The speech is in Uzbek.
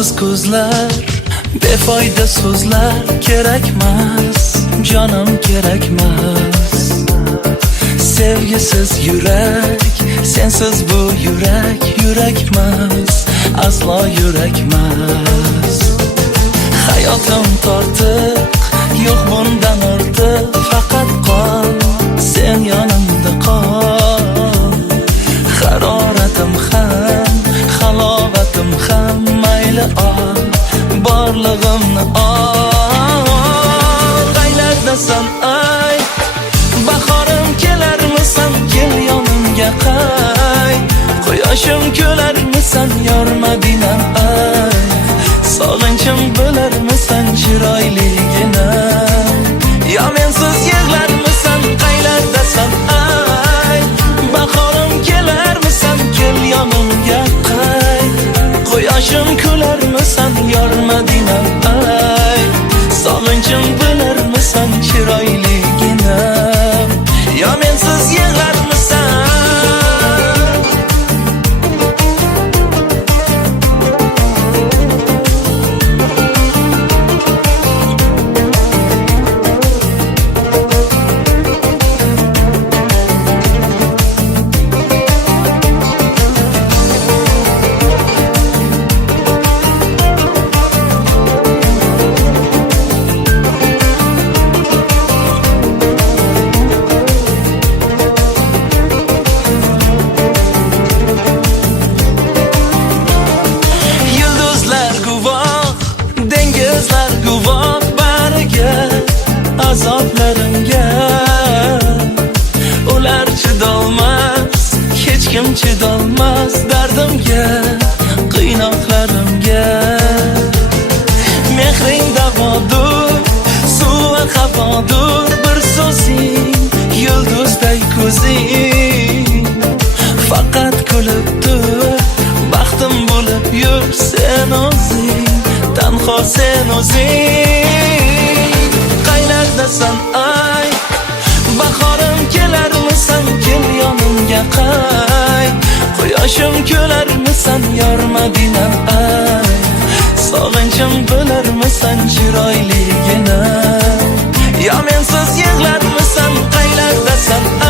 Yolsiz ko'zlar, befoyda so'zlar kerakmas, jonim kerakmas. Sevgisiz yurak, sensiz bu yurak yurakmas, aslo yurakmas. Hayotim tortiq, yo'q bundan ortiq, faqat qol, sen yonimda qol. Haroratim ham, halovatim ham, mayli ol, borlig'imni ol. Qaylardasan ay, bahorim kelarmisan, kel yonimga qayt. Quyoshim ko'larmisan, yor Madinam ay. Sog'inchim bo'larmisan, chiroyligina. Yo mensiz yig'larmisan, qaylardasan ay. Bahorim kelarmisan, kel yonimga qayt. Quyoshim ko'larmisan, yor Madinam ay. Sog'inchim bo'larmisan, chiroyligina. Yo mensiz yig'larmisan. Azoblarimga ular chidolmas, hech kim chidolmas dardimga, qiynoqlarimga. Mehring davodur, suvi havodur, bir so'zing, yulduzday ko'zing. Faqat kulib tur, baxtim bo'lib yur sen o'zing, tanho sen o'zing. Qaylardasan ay, bahorim kelarmisan, kel yonimga qayt. Quyoshim ko'larmisan, yor Madinam ay. Sog'inchim bo'larmisan, chiroyligina. Yo mensiz yig'larmisan, qaylardasan ay.